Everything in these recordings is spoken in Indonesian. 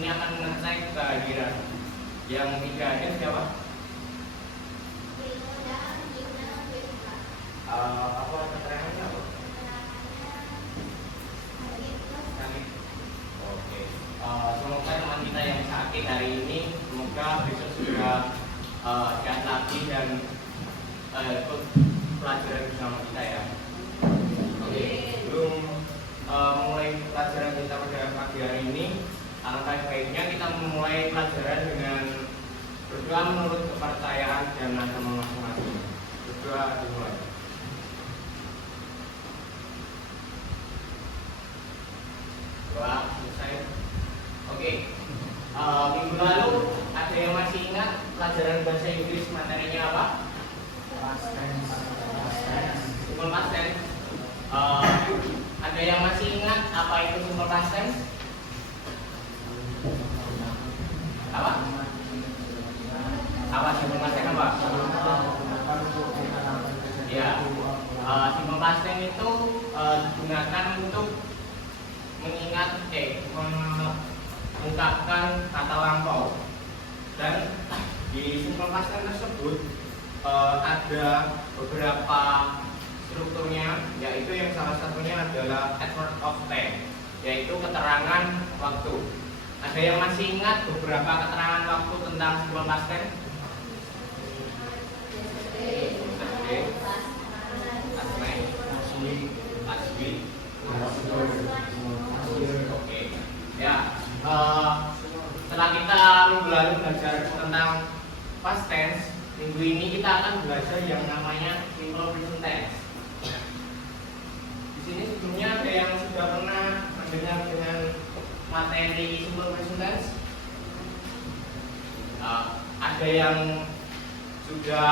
ini akan mengecek kehadiran. Yang tidak ada siapa? Apa keterangannya apa? Sakit. Oke. Semoga teman kita yang sakit hari ini semoga besok sudah sehat lagi dan ikut pelajaran bersama kita ya. Oke. Belum mulai pelajaran kita pada pagi hari ini, alangkah baiknya kita memulai pelajaran dengan berdoa menurut kepercayaan dan agama masing-masing. Berdoa dimulai. Doa selesai. Oke. Minggu lalu ada yang masih ingat pelajaran bahasa Inggris materinya apa? Simple past tense. Ada yang masih ingat apa itu simple past tense? Apa? Apa simple past tense apa? Ya. Simple past tense itu digunakan untuk mengingat mengungkapkan kata lampau. Dan di simple past tense tersebut ada beberapa strukturnya, yaitu yang salah satunya adalah adverb of time, yaitu keterangan waktu. Ada yang masih ingat beberapa keterangan waktu tentang simple past tense? Oke. Ya. Setelah kita minggu lalu belajar tentang past tense, minggu ini kita akan belajar yang namanya simple present tense. Di sini sebelumnya ada yang sudah pernah mendengar dengan materi simple present tense? Ada yang sudah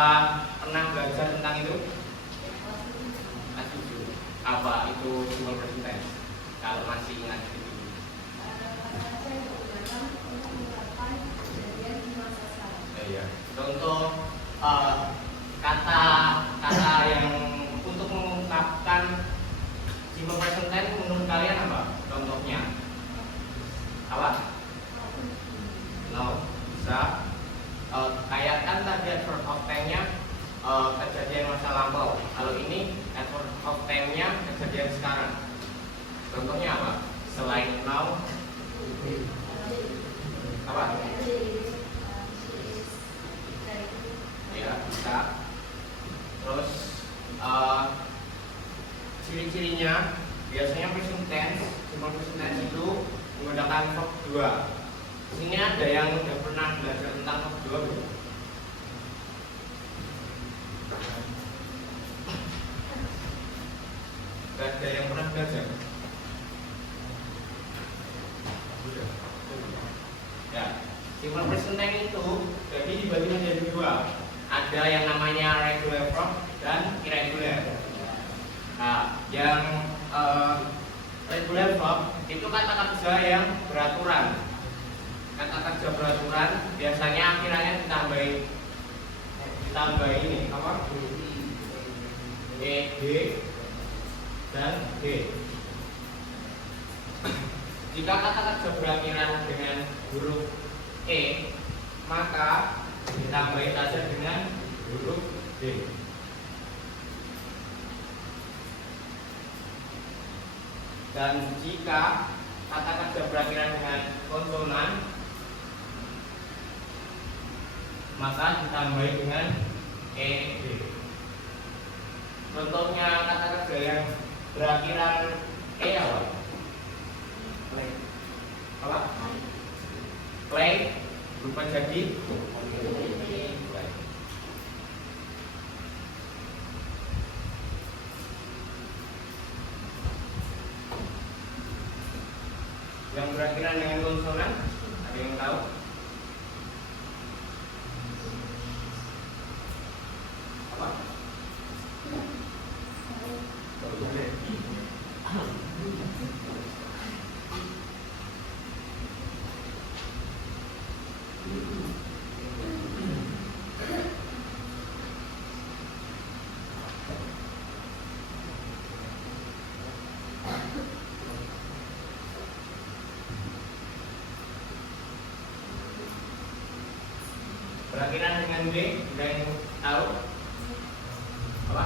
pernah belajar tentang itu? Apa itu simple present tense? Kalau masih ingat itu. Ya. Contoh kata-kata yang untuk mengungkapkan simple present tense menurut kalian apa? Contohnya apa? No, bisa. Kayak kan tadi adverb of time-nya kejadian masa lampau. Kalau ini adverb of time-nya kejadian sekarang. Contohnya apa? Selain now, apa? Ya, bisa. Terus ciri-cirinya biasanya present tense, simple present tense itu menggunakan verb 2. Di sini ada yang sudah pernah belajar tentang verb 2 belum? Ada yang pernah belajar? Ya, simple present tense itu jadi dibagi menjadi 2. Ada yang namanya regular verb dan irregular. Nah, yang regular verb itu kata kerja yang beraturan. Kata kerja beraturan biasanya akhirnya ditambah ini apa? D dan D. Jika kata kerja berakhiran dengan huruf E, maka ditambahin saja dengan huruf D. Dan jika kata kerja berakhiran dengan konsonan, maka ditambahin dengan ED. Contohnya kata kerja yang berakhiran E apa? Apa? Play berubah jadi yang berakhiran dengan konsonan, ada yang tahu? Apa? Berakiran dengan B, ada yang tahu? Apa?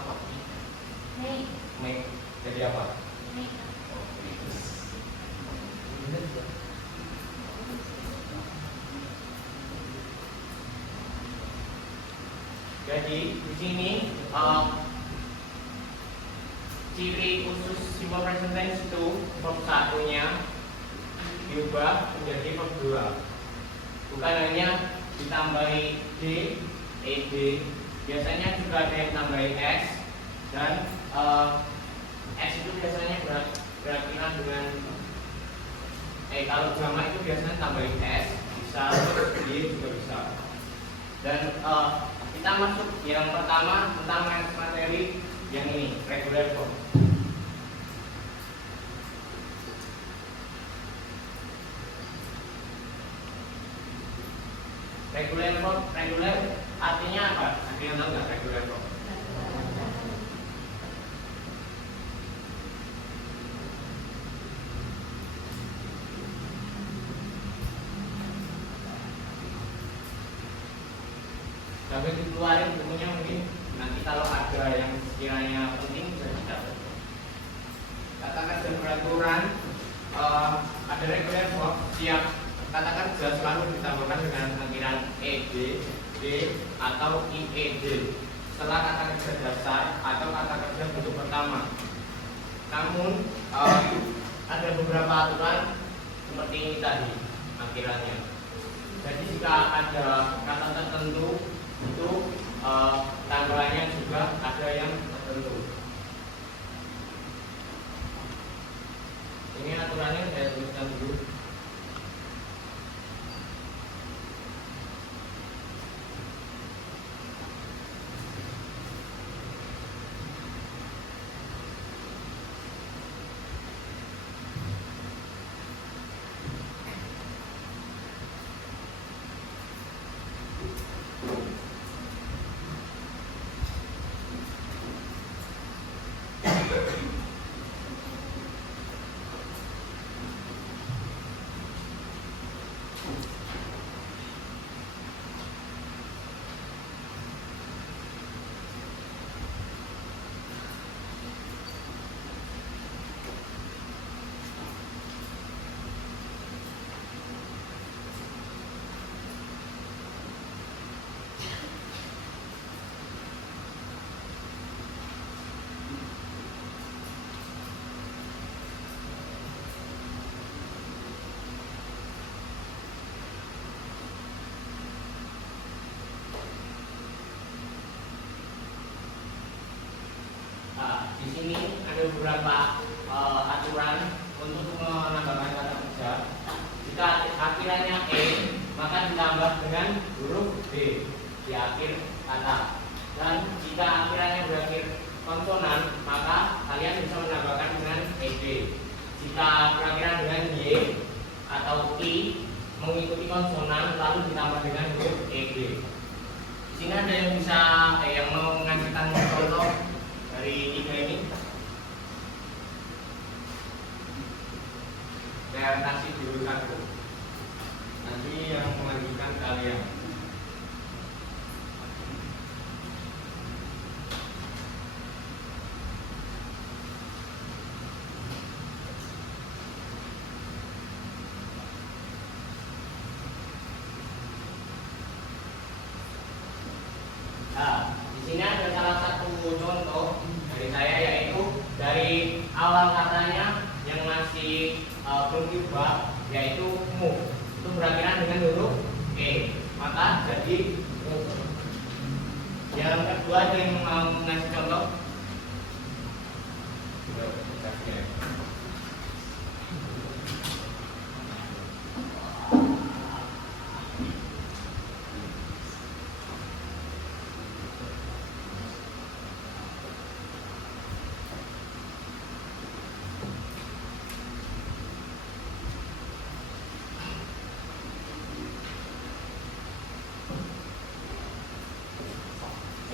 Apa? Mei. Jadi apa? Jadi di sini ciri khusus simbol present tense itu verb satunya diubah menjadi verb 2. Bukan hanya ditambahi d, ed, biasanya juga ada yang tambahi s, dan s itu biasanya berakiran dengan kalau jamak itu biasanya tambahin s, bisa y juga bisa. Dan kita masuk yang pertama tentang materi yang ini, regular verb. Regular verb, regular artinya apa? Ada yang tahu nggak regular verb? Sampai dikeluarin bukunya mungkin nanti kalau ada yang sekiranya penting bisa dicatat. Kata kerja peraturan ada regular verb siap. Kata kerja selalu ditambahkan dengan akhiran ed, d atau ied setelah kata kerja dasar atau kata kerja bentuk pertama. Namun ada beberapa aturan seperti ini tadi akhirannya. Jadi jika ada kata tertentu itu tambahannya juga ada yang tertentu. Ini aturannya saya tuliskan dulu. Di sini ada beberapa aturan untuk menambahkan kata kerja. Jika akhirannya e, maka ditambah dengan huruf b di akhir kata. Dan jika akhirannya berakhir konsonan, maka kalian bisa menambahkan dengan ed. Jika berakhiran dengan y atau i mengikuti konsonan lalu ditambah dengan huruf ed. Di sini ada yang bisa yang mau mengajukan contoh dari tiga ini. Saya kasih dulu satu. Nanti yang melanjutkan kalian. Nah, di sini ada salah satu contoh dari saya, yaitu dari awal katanya yang masih belum diubah, yaitu move, itu berakhiran dengan huruf e, maka jadi move. Yang kedua ada yang mau ngasih contoh?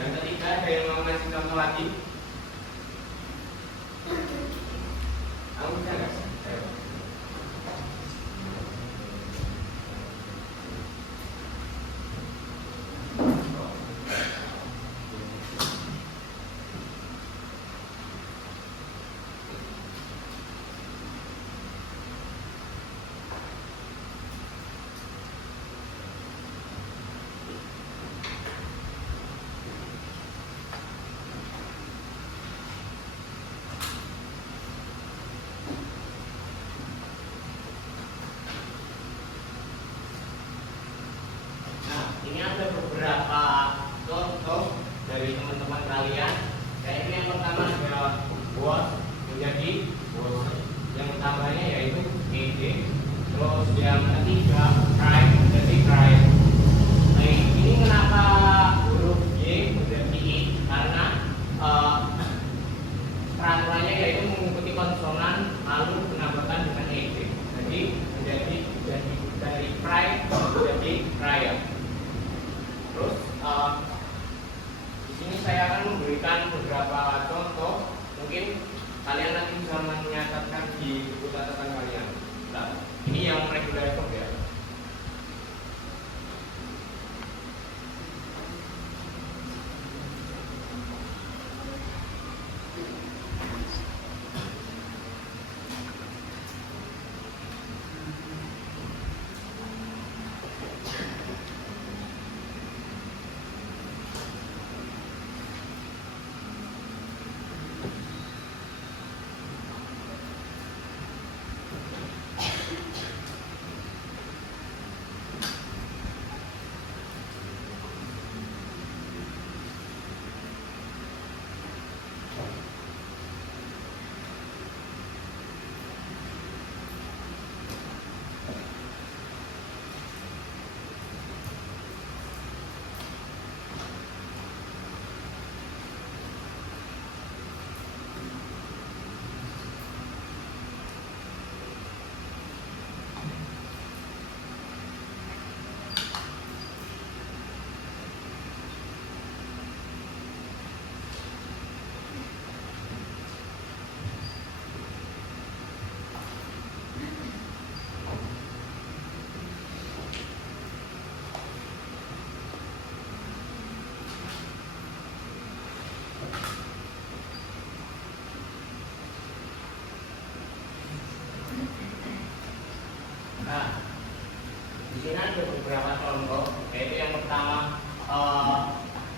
Yang ketiga ada yang mau ngasih contoh lagi? Kamu bisa nggak sih? Yang ketiga prime menjadi prime. Nah, ini kenapa huruf Y menjadi I? Karena peraturannya yaitu mengikuti konsonan lalu penambahan dengan ED. Jadi menjadi dari prime menjadi prime. Terus di sini saya akan memberikan beberapa contoh. Mungkin kalian nanti bisa menyatatkan di buku catatan kalian. Nah, ini yang regular verb ya. Nah, di sini ada beberapa contoh, yaitu yang pertama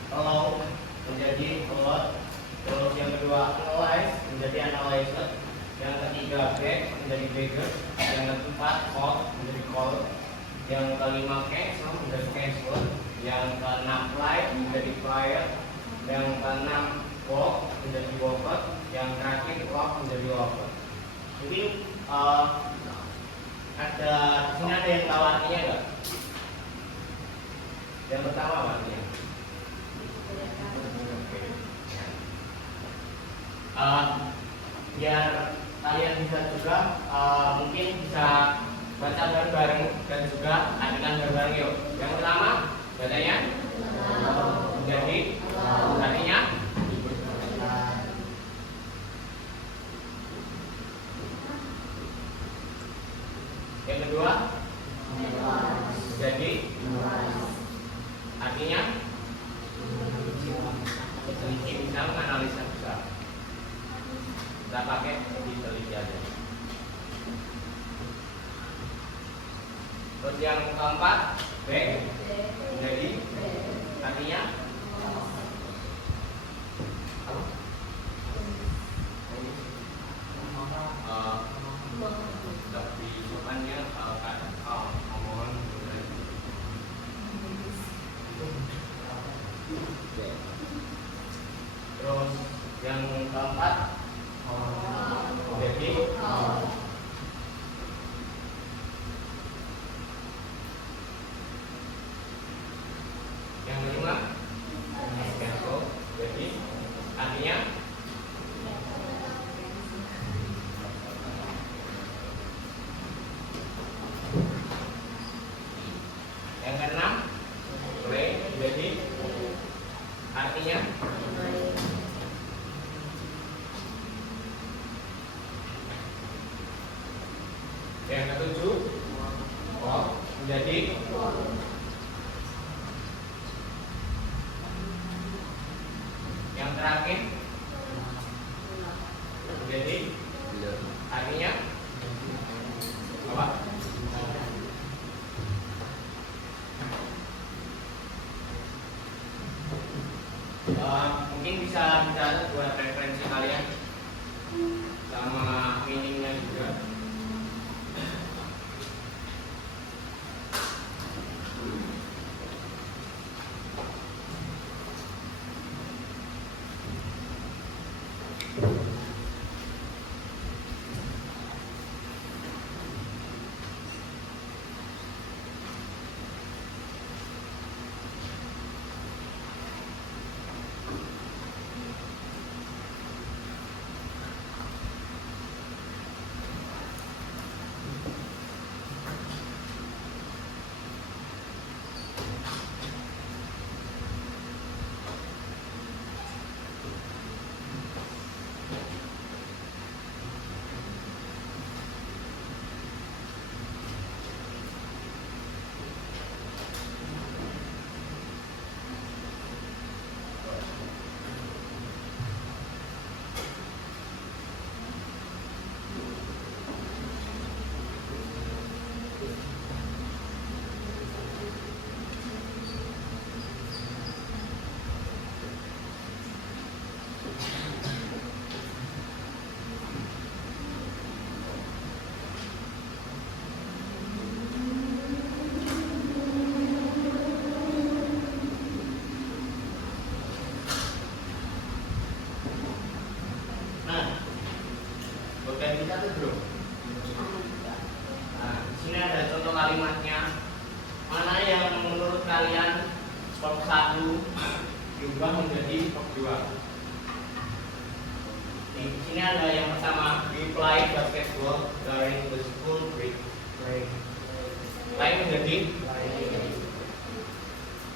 allow menjadi allowed, terus yang kedua analyze menjadi analyzed, yang ketiga back menjadi bagger, yang keempat call menjadi call, yang kelima cancel menjadi cancel, yang keenam fly menjadi flyer, yang keenam walk menjadi walked, yang terakhir walk menjadi walked. Jadi ada di sini ada yang tahu artinya enggak? Yang pertama apa artinya? Biar kalian bisa juga mungkin bisa baca bareng-bareng dan juga artikan bareng-bareng yuk. Yang pertama bacanya jadi artinya yang kedua jadi artinya teliti, bisa menganalisa besar. Kita pakai diteliti aja. Terus yang keempat back jadi artinya terus yang keempat jadi yang kelima cancel jadi artinya yang keenam play jadi artinya yang ketujuh walk menjadi yang terakhir menjadi artinya apa? Mungkin bisa buat referensi kalian sama meaningnya juga. kalimatnya. Mana yang menurut kalian verb 1 diubah menjadi verb 2? Di sini ada yang pertama, we play basketball during the school break. Play menjadi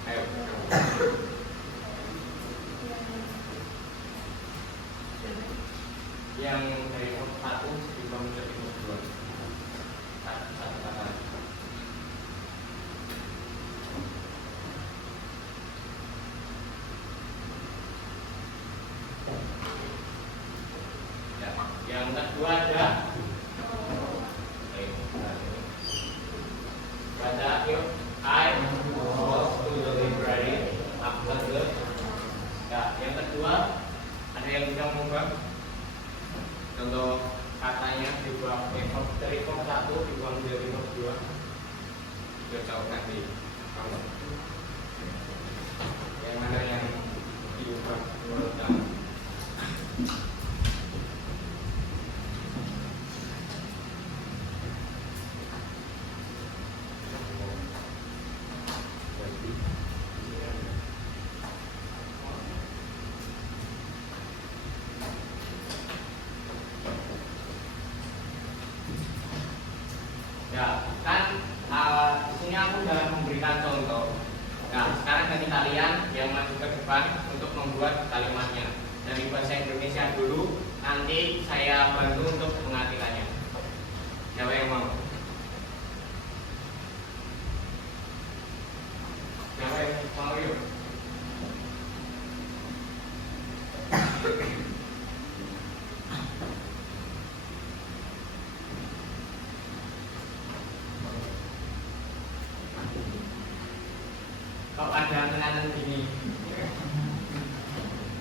ayo. Yang dari verb 1 diubah menjadi verb 2. Satu kata. Yang kedua ada baca yuk. I was to the library after the. Ya, yang kedua ada yang bisa mengubah. Contoh katanya diubah dari verb 1 diubah menjadi verb 2. Sudah jawabkan di kolom. Yang mana yang diubah menurut kamu? Ya, kan di sini aku sudah memberikan contoh. Nah, sekarang bagi kalian yang maju ke depan untuk membuat kalimatnya dari bahasa Indonesia dulu. Nanti saya bantu untuk mengartikannya. Siapa yang mau? Siapa yang mau yuk? Kok ada tekanan gini?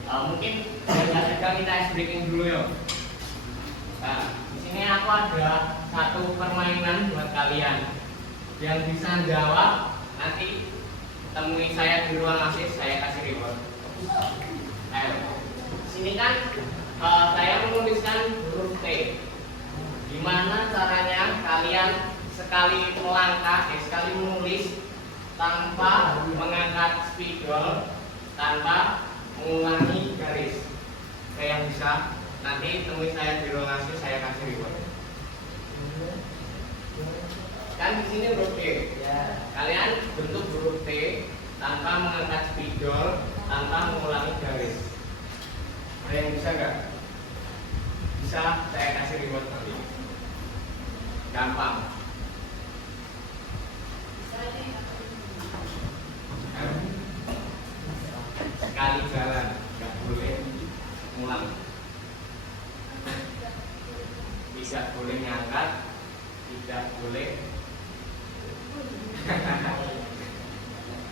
Mungkin biar kita ice breaking dulu ya. Nah, di sini aku ada satu permainan buat kalian. Yang bisa jawab nanti temui saya di ruang asis, saya kasih reward. Di sini kan saya menuliskan huruf T. Gimana caranya kalian sekali melangkah, sekali menulis tanpa mengangkat spidol, tanpa mengulangi garis. Saya bisa nanti temui saya di ruang asis, saya kasih reward. Kan di sini huruf T. Kalian bentuk huruf T tanpa mengangkat spidol, tanpa mengulangi garis. Ada yang bisa nggak? Bisa, saya kasih reward nanti. Gampang. Sekali jalan, nggak boleh ngulang. Tidak boleh ngangkat, tidak boleh.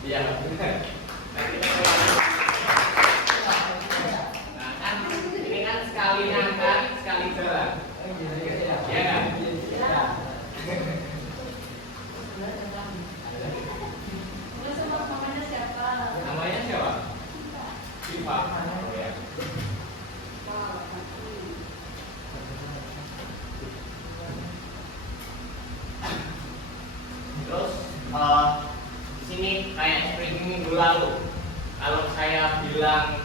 Iya benar. Nah kan ini kan sekali ngangkat, sekali jalan. Ya kan? Namanya siapa? Siva. Ya. Terus di sini kayak seperti minggu lalu, kalau saya bilang,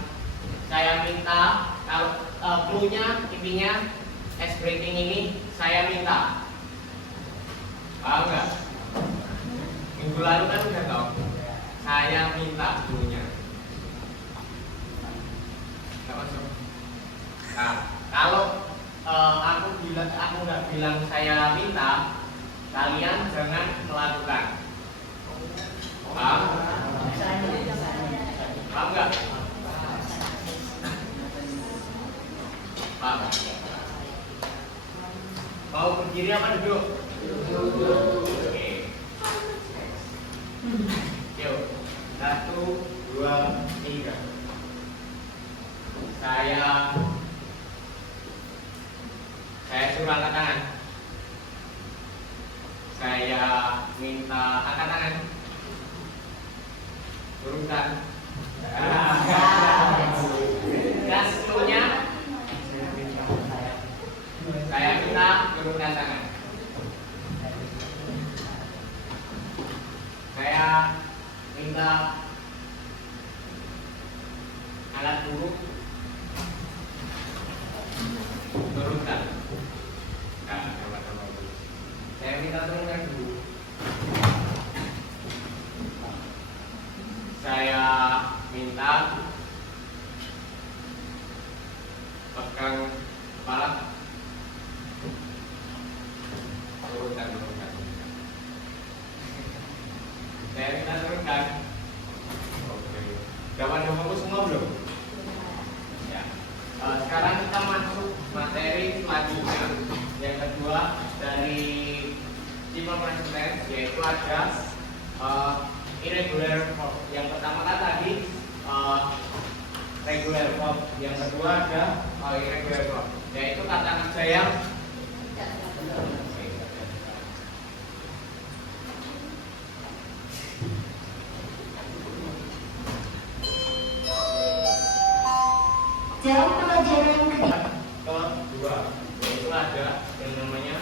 saya minta, kalau clue-nya intinya ice breaking ini saya minta, paham nggak? Minggu lalu kan udah tahu, saya minta clue-nya. Nggak masuk. Nah, kalau aku nggak bilang saya minta, kalian jangan melakukan. Paham? Paham nggak? Paham? Mau berdiri apa duduk? Oke. Yuk, 1, 2, 3. Saya suruh angkat tangan. Saya minta angkat tangan. Turunkan. Dan clue-nya saya minta turunkan tangan. Makanya kita turunkan dulu. Saya minta pegang kepala, turunkan. Saya minta turunkan. Oke. Jawaban kamu semua belum? Ya. Sekarang kita masuk materi selanjutnya. Yang kedua dari simple present tense, yaitu ada irregular verb. Yang pertama kan tadi regular verb. Yang kedua ada irregular verb, yaitu kata kerja yang jam pelajaran kedua, yaitu ada yang namanya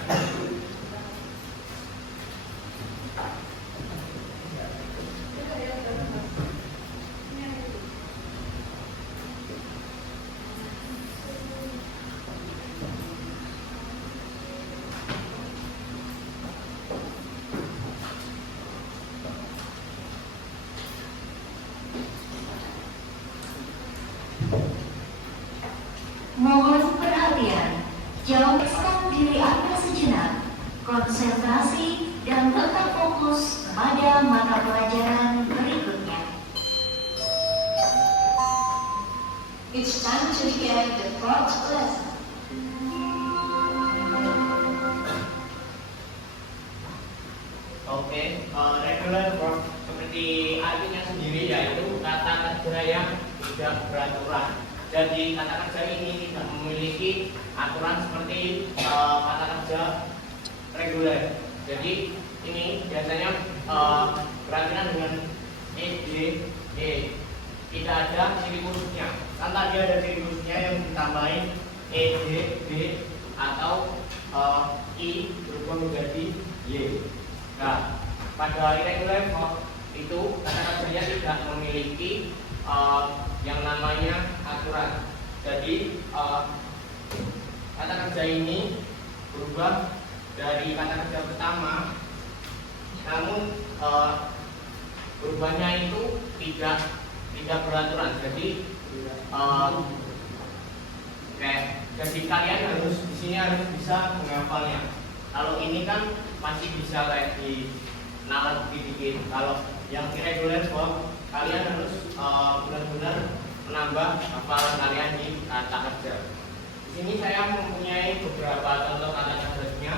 mohon perhatian. Jawabkan diri Anda sejenak. Konsentrasi dan tetap fokus pada mata pelajaran berikutnya. It's time to begin the fourth lesson. Oke, regular verb seperti artinya sendiri, yaitu kata kerja yang tidak beraturan. Jadi kata kerja ini tidak memiliki aturan seperti kata kerja reguler. Jadi ini biasanya beraturan dengan e. Tidak ada ciri khususnya. Kan tadi ada ciri khususnya yang ditambahin d, atau i berubah menjadi y. Nah, pada irregular verb itu kata kerjanya tidak memiliki yang namanya aturan. Jadi kata kerja ini berubah dari kata kerja pertama, namun berubahnya itu tidak beraturan. Jadi jadi kalian harus di sini harus bisa menghafalnya. Kalau ini kan masih bisa kayak di nalar dikit. Kalau yang irregular verb kalian harus benar-benar menambah hafalan kalian di kata kerja. Di sini saya mempunyai beberapa contoh kata kerjanya.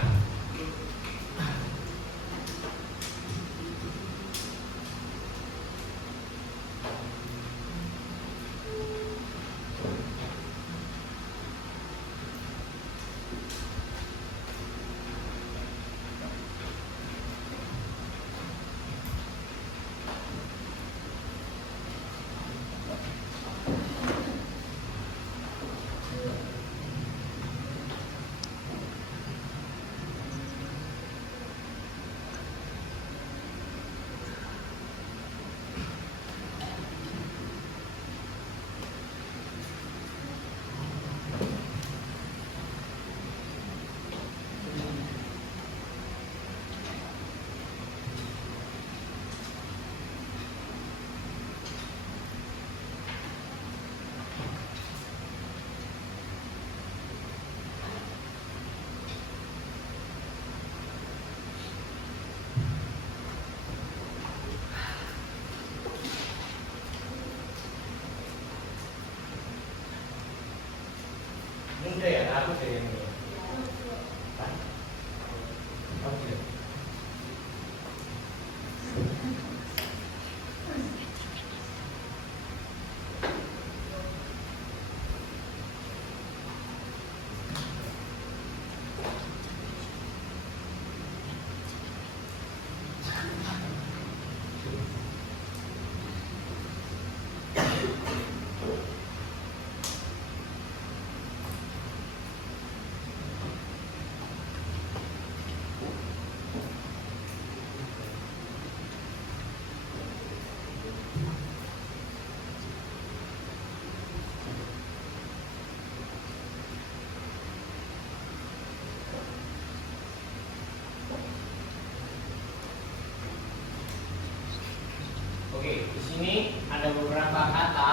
di sini ada beberapa kata.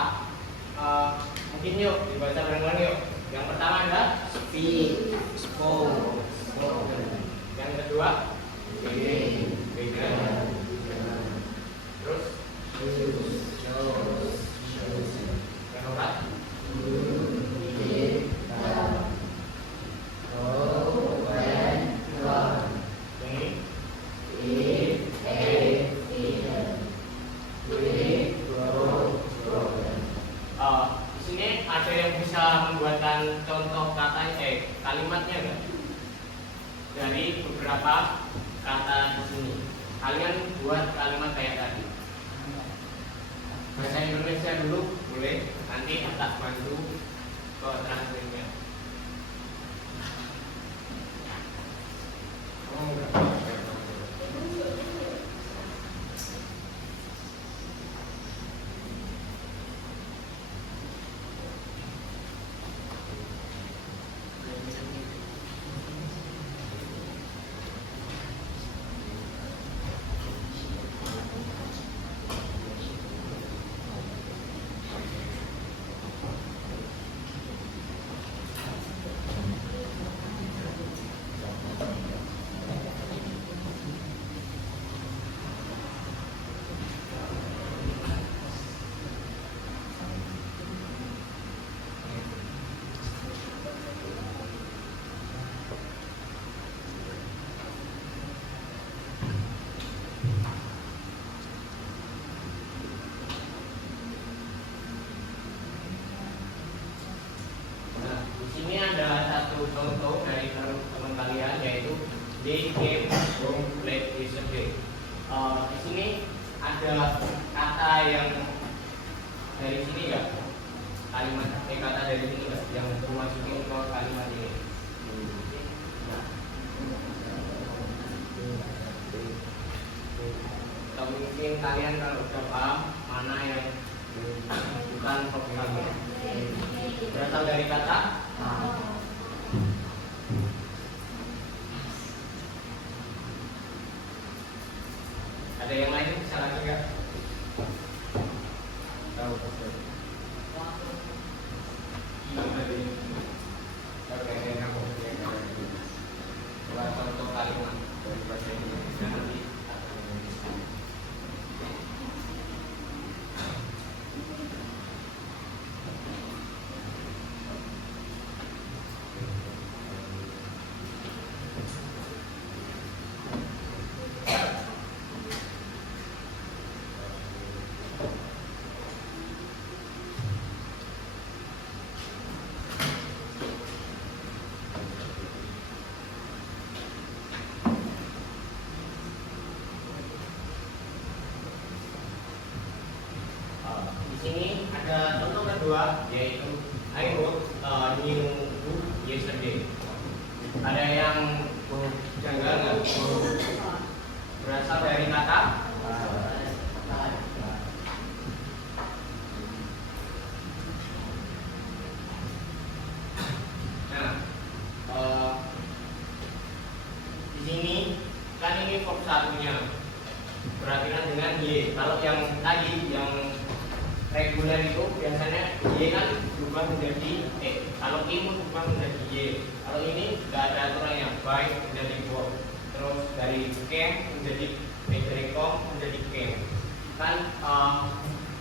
Mungkin yuk dibaca bareng-bareng yuk. Yang pertama ada speak, spoke, spoken. Yang kedua begin, began. Terus choose, chose, chosen. Yang keempat did, done. Go, went, gone. Yang ini eat, ate, eaten. Break, broke, broken. Di sini ada yang bisa membuatkan contoh katanya, kalimatnya enggak? Dari beberapa kata di sini. Kalian buat kalimat kayak tadi. Bahasa Indonesia dulu boleh, nanti tak bantu ke translate-nya. Di sini ada satu contoh dari teman kalian, yaitu they came home late yesterday. Di sini ada kata yang dari sini enggak? Kalimat kata dari sini enggak yang dimasukin ke kalimat ini? Atau mungkin kalian kalau udah paham mana yang bukan programnya? Berasal dari kata ada yang lain bisa lagi nggak? Tahu pasti. Contoh kalimat dari bahasa Indonesia nanti. Di sini ada contoh kedua, yaitu I wrote a new book yesterday. Ada yang janggal nggak? Berasal dari kata di sini kan ini verb satunya berarti dengan y. Kalau yang tadi yang reguler itu biasanya y kan berubah menjadi e. Kalau i berubah menjadi y. Kalau ini nggak ada aturannya, by menjadi verb. Terus dari can menjadi become menjadi can. Kan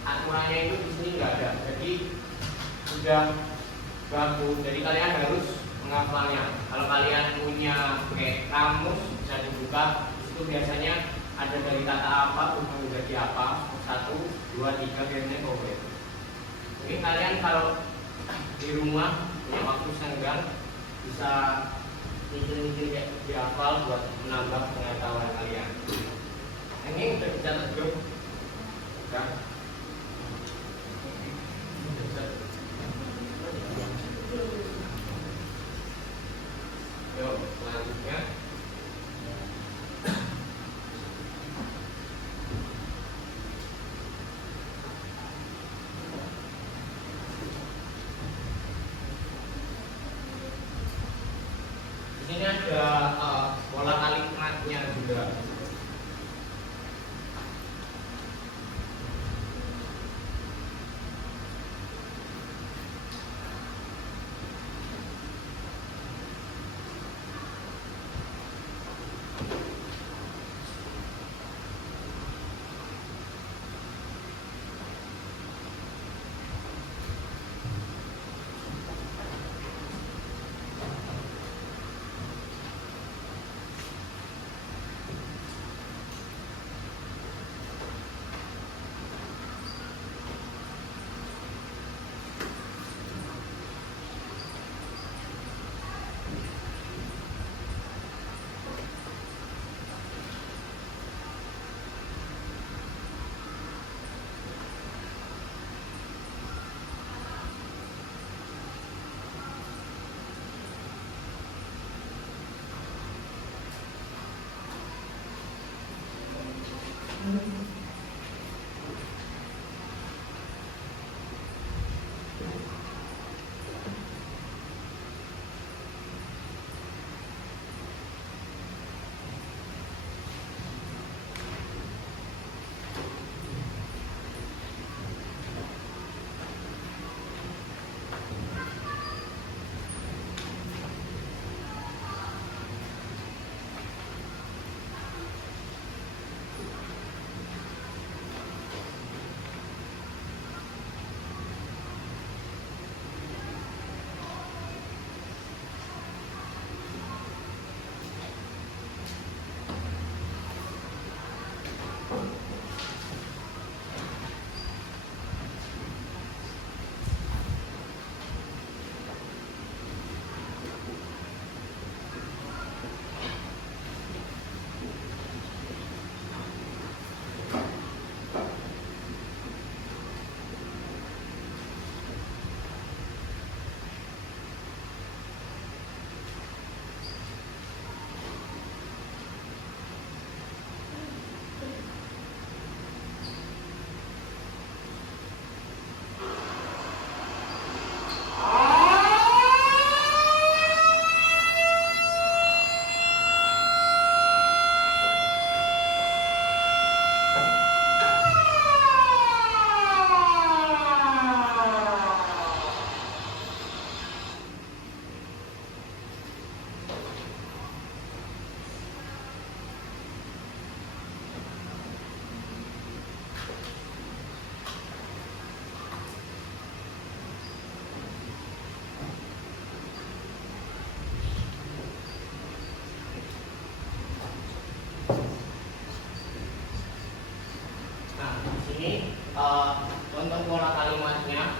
aturannya itu di sini nggak ada. Jadi sudah bagus. Jadi kalian harus menghafalnya. Kalau kalian punya kamus bisa dibuka. Itu biasanya ada dari kata apa berubah menjadi apa. 1, 2, 3 biasanya boleh. Mungkin kalian kalau di rumah punya waktu senggang bisa mikir-mikir kayak dihafal buat menambah pengetahuan kalian. Ini udah dicatat belum? Udah. Yuk, selanjutnya. Di sini ada pola kalimatnya juga. ini contoh pola kalimatnya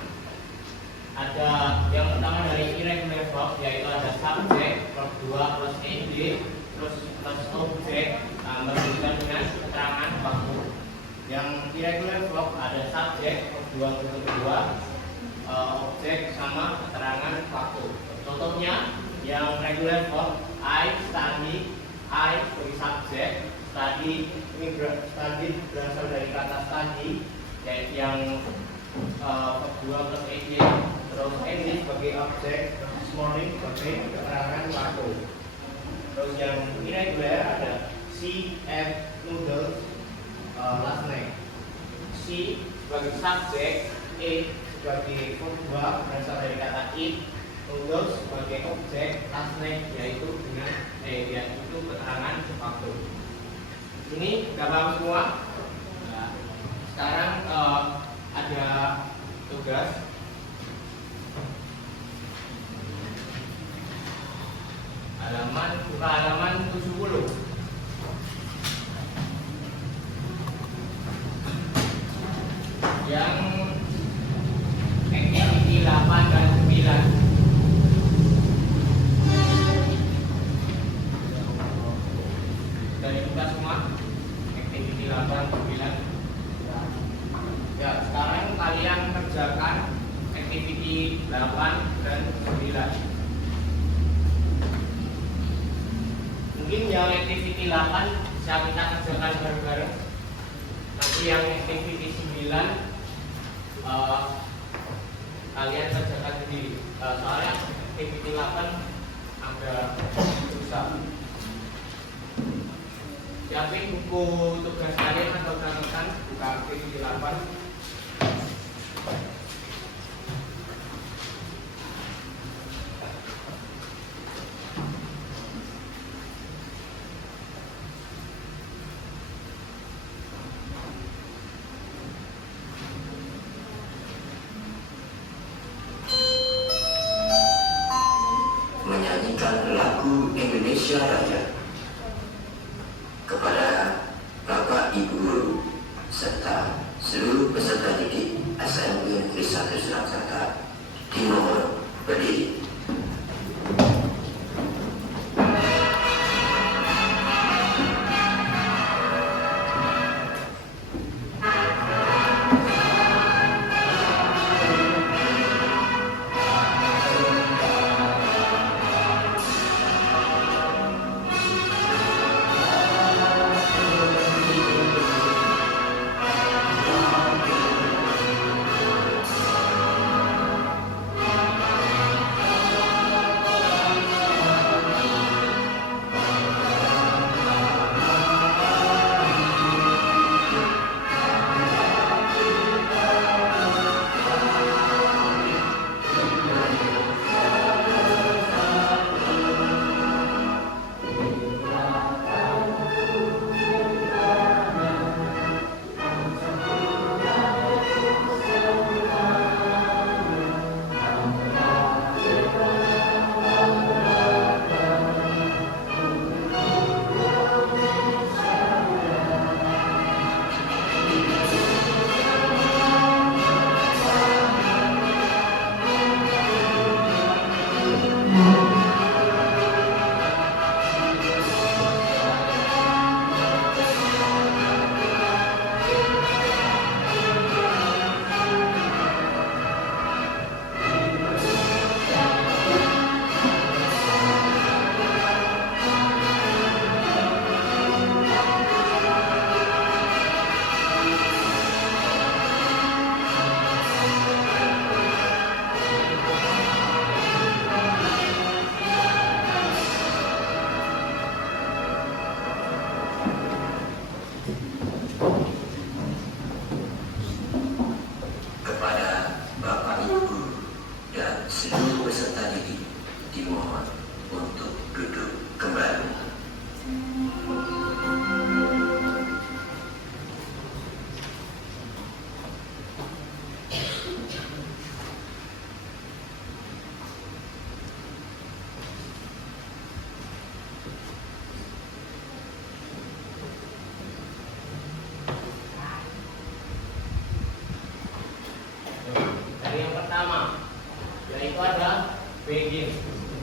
ada yang pertama dari irregular verb, yaitu ada subjek plus 2 plus ed terus plus objek tambah dengan keterangan waktu. Yang irregular verb ada subjek plus 2 plus 2 objek sama keterangan waktu. Contohnya yang regular verb I study, I sebagai subjek, study ini study berasal dari kata study, yaitu yang verb 2 plus ed, terus ini sebagai objek, this morning sebagai keterangan waktu. Terus yang irregular ada she ate noodles last night. She sebagai subjek, ate sebagai verb 2 berasal dari kata eat, noodles sebagai objek, last night yaitu dengan yaitu keterangan waktu. Ini udah paham semua? Nah, sekarang ada tugas. Buka halaman 70. Yang activity 8 dan 9. Sudah dibuka semua? Activity 8 dan 9. Ya, sekarang kalian kerjakan activity 8 dan 9. Mungkin yang activity 8 bisa kita kerjakan bareng-bareng. Nanti yang activity 9 kalian kerjakan sendiri. Soalnya activity 8 agak susah. Siapin buku tugas kalian atau catatan, buka activity 8. Menyanyikan lagu Indonesia Raya kepada Bapak Ibu Guru serta seluruh peserta didik SMP Negeri 1 Surakarta dimohon berdiri.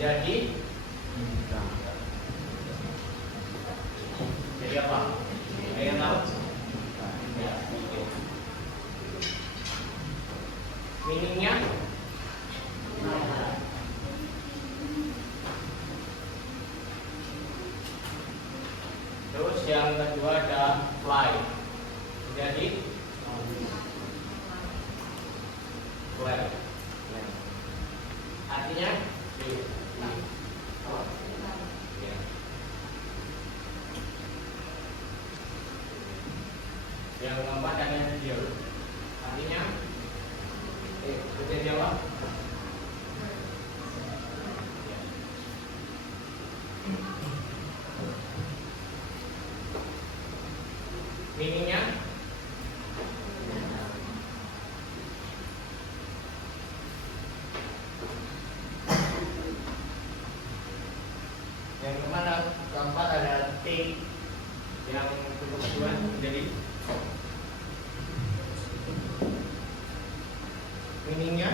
Jadi apa? Ada yang tahu? Ya, oke. Meaningnya? Terus yang kedua ada fly. Jadi fly. Artinya ya. Yang keempat ada dia. Artinya bisa jawab. Meaningnya yang kemana? Keempat ada T. Yang kedua jadi meaningnya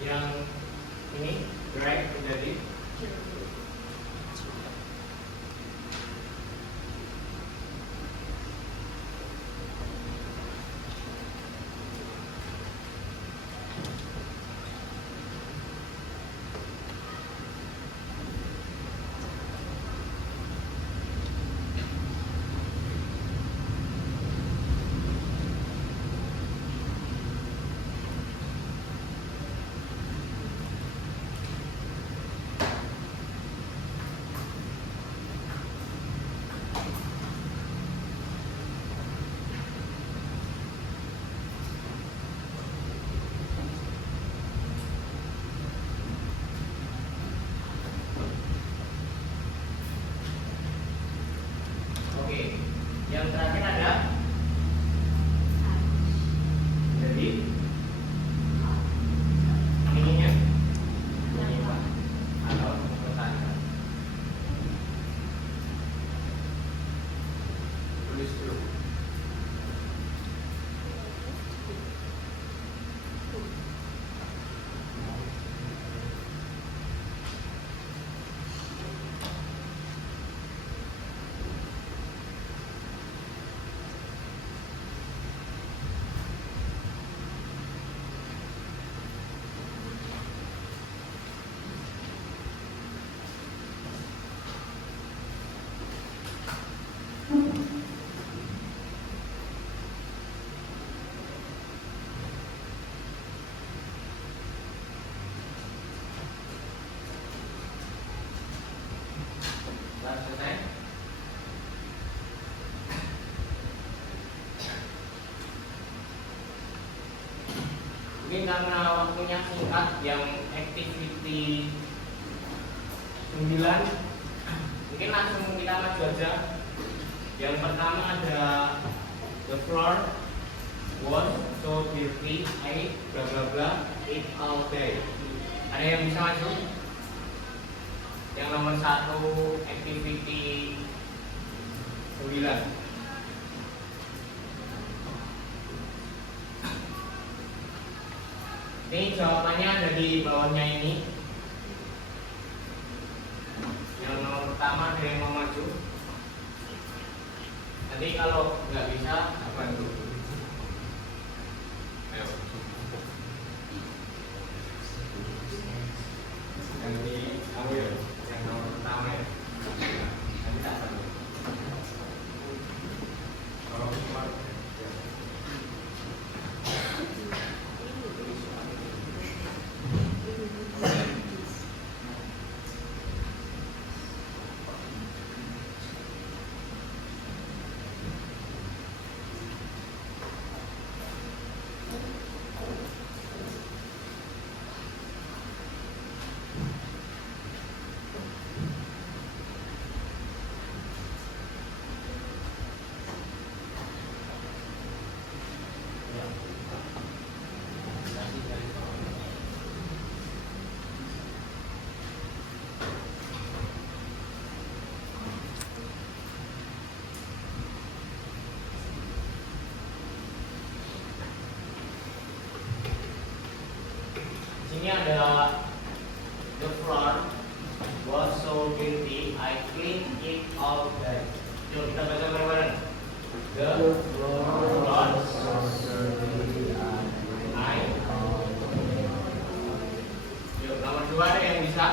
yang ini drag menjadi oke. Yang terakhir ada jadi meaningnya menyimpan atau bertanda. Tulis dulu. Sudah selesai? Mungkin karena waktunya singkat, yang activity 9 mungkin langsung kita maju aja. Yang pertama ada the floor was so dirty, I bla bla bla it all day. Ada yang bisa maju? Yang nomor 1 activity 9. Ini jawabannya ada di bawahnya ini. Yang nomor pertama ada yang mau maju. Nanti kalau nggak bisa, bantu. Ayo. Nanti kamu ya, yang nomor pertama ya. Nanti tak bantu. Kalau keluar, ya. The floor was so dirty, I cleaned it all day. Yuk kita baca bareng-bareng. The floor was so dirty, Yuk, nomor 2 ada yang bisa?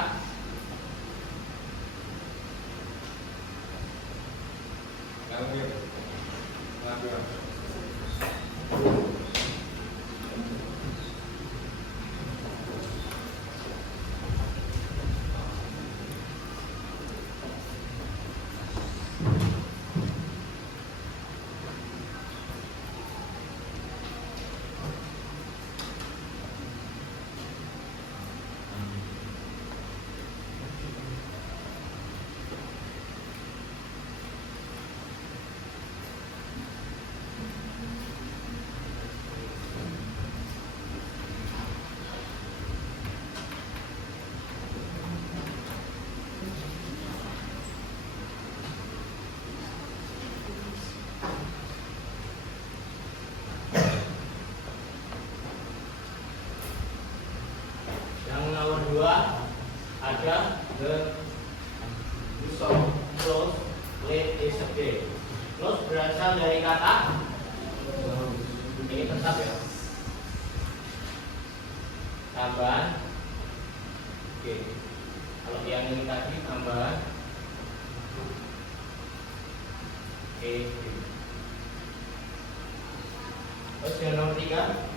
Nomor 2 ada the use of close late yesterday. Close berasal dari kata ini tetap ya. Tambahan. Oke. Kalau yang ini tadi tambahan. Oke. Terus yang nomor 3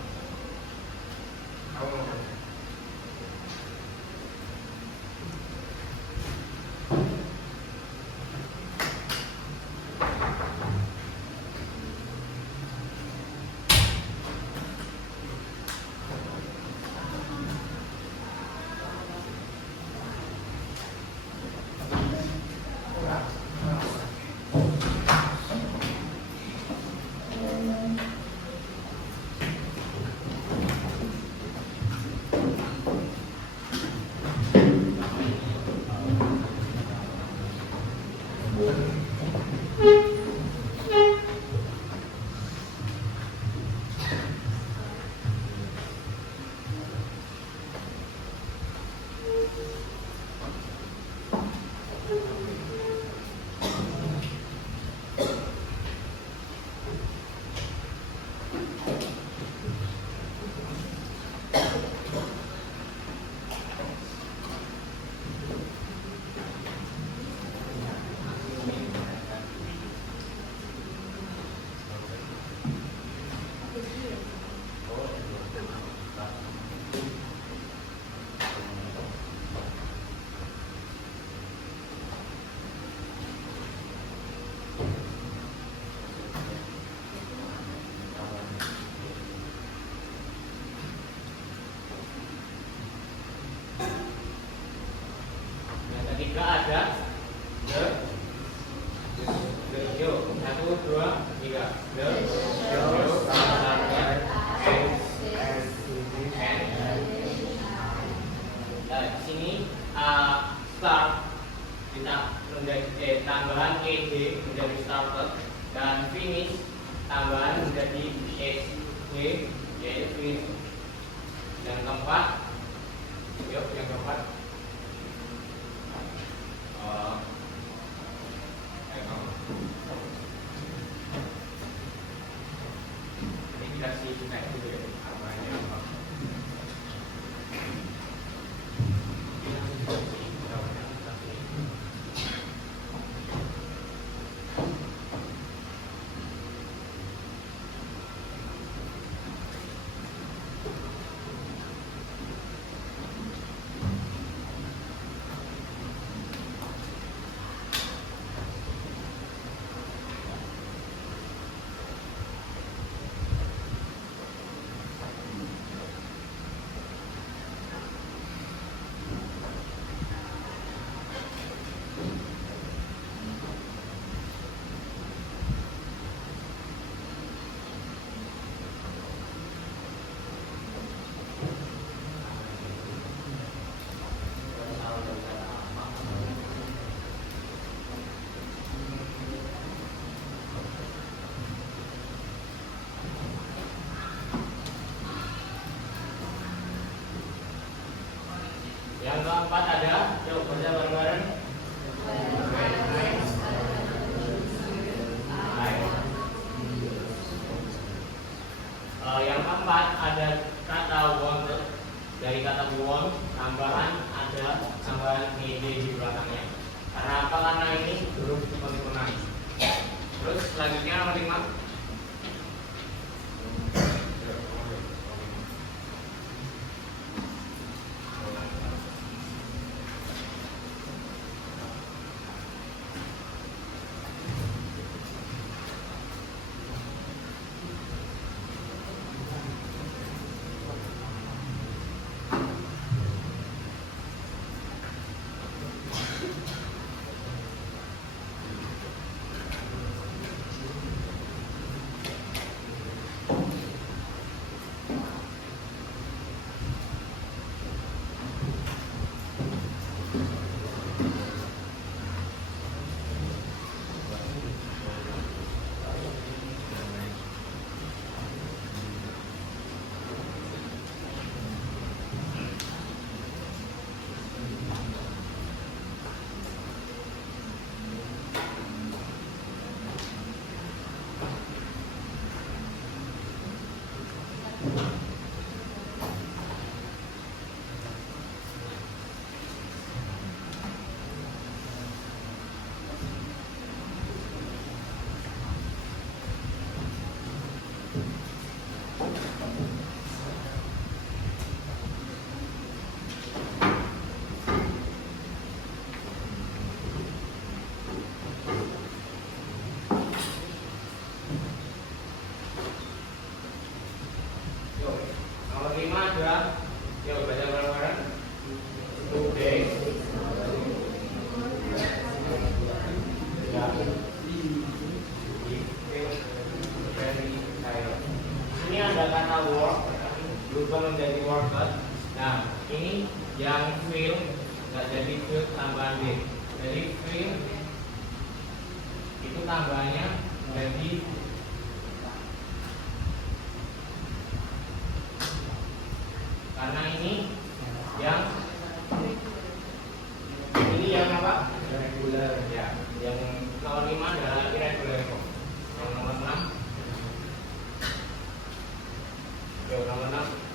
ada yuk 1, 2, 3 di sini start kita menjadi tambahan ed menjadi starter dan finish tambahan menjadi sd yaitu finish. Yang keempat, yuk yang keempat ini kasih kayak gitu ya apa keempat ada, yuk baca bareng-bareng. Yang keempat ada kata wanted. Dari kata want, tambahan ada tambahan ed di belakangnya. Karena apa? Karena ini huruf penurunan. Terus selanjutnya nomor 5. Nomor 5 ada, yuk baca bareng-bareng. Today. Ini ada kata work berubah menjadi worker. Nah, ini yang will nggak jadi will tambahan did. Jadi will itu tambahannya menjadi karena ini yang apa? Irregular ya. Yang nomor 5 adalah irregular. Yang nomor 6. Yang nomor 6.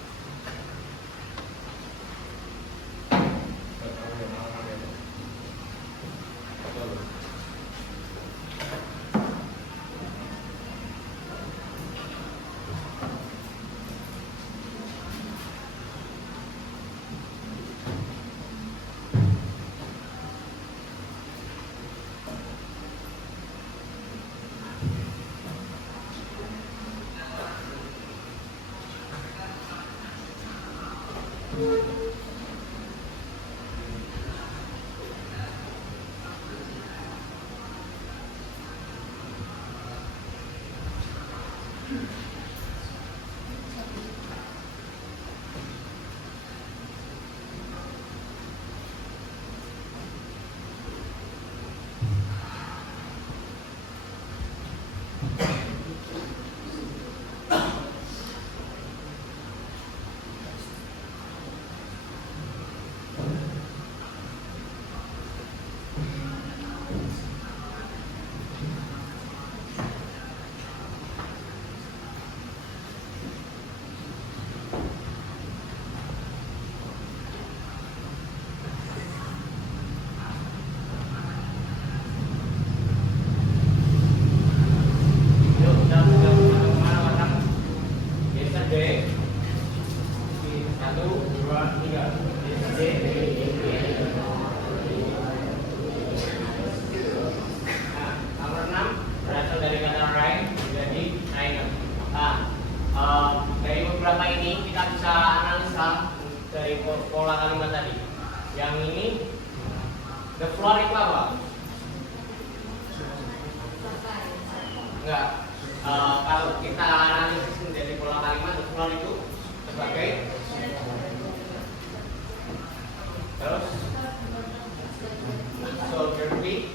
Dari beberapa ini kita bisa analisa dari pola kalimat tadi. Yang ini the floor itu apa? Enggak. Kalau kita analisis menjadi pola kalimat, the floor itu sebagai terus soldier feet.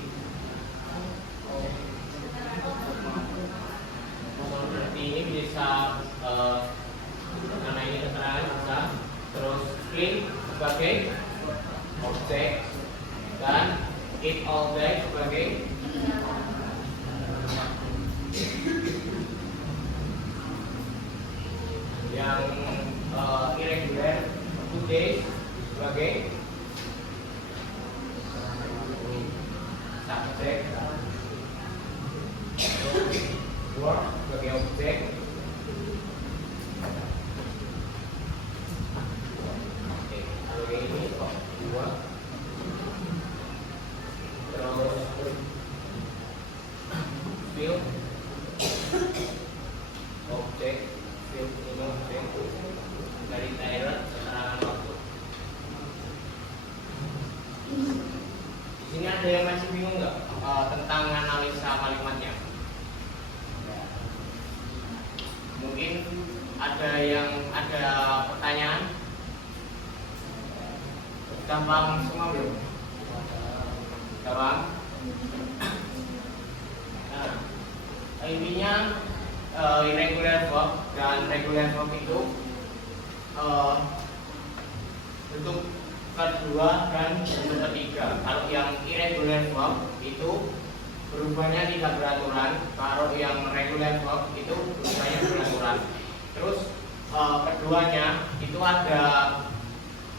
Ini bisa karena ini keterangan bisa terus clean sebagai objek, dan it all day sebagai yang irregular, today sebagai subjek, work sebagai objek, oke, sebagai ini work, terus field objek, field ini objek dari daerah keterangan waktu. Di sini ada yang masih bingung nggak tentang analisa kalimatnya? Mungkin ada yang ada pertanyaan? Gampang semua belum? Gampang? Nah, intinya irregular verb dan regular verb itu bentuk kedua dan bentuk ketiga. Kalau yang irregular verb itu berubahnya tidak beraturan, kalau yang regular verb itu berubahnya beraturan. Terus keduanya itu ada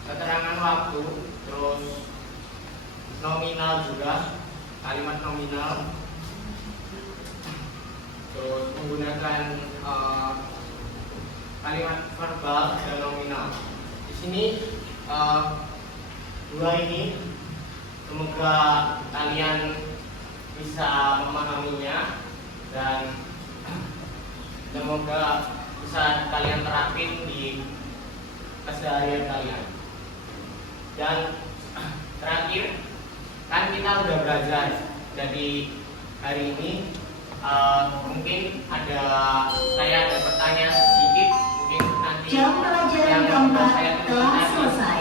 keterangan waktu, terus nominal juga, kalimat nominal, terus menggunakan kalimat verbal dan nominal. Di sini dua ini semoga kalian bisa memahaminya dan semoga bisa kalian terapin di keseharian kalian. Dan terakhir, kan kita udah belajar, jadi hari ini mungkin saya ada pertanyaan sedikit, mungkin nanti Jam pelajaran keempat telah selesai.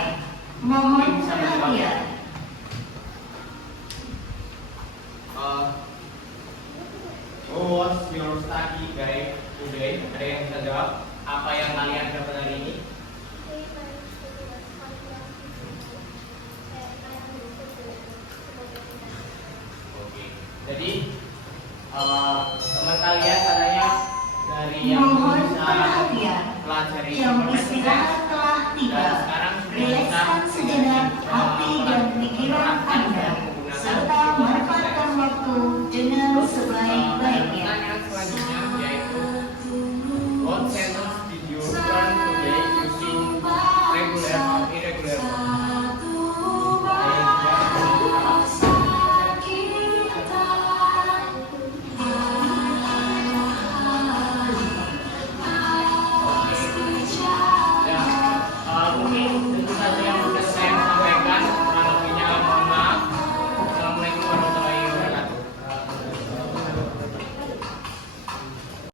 Mohon perhatian. What was your study guide today? Ada yang bisa jawab? Apa yang kalian dapat hari ini? Oke. Jadi teman kalian katanya dari yang Mohon bisa perhatian. pelajari Jam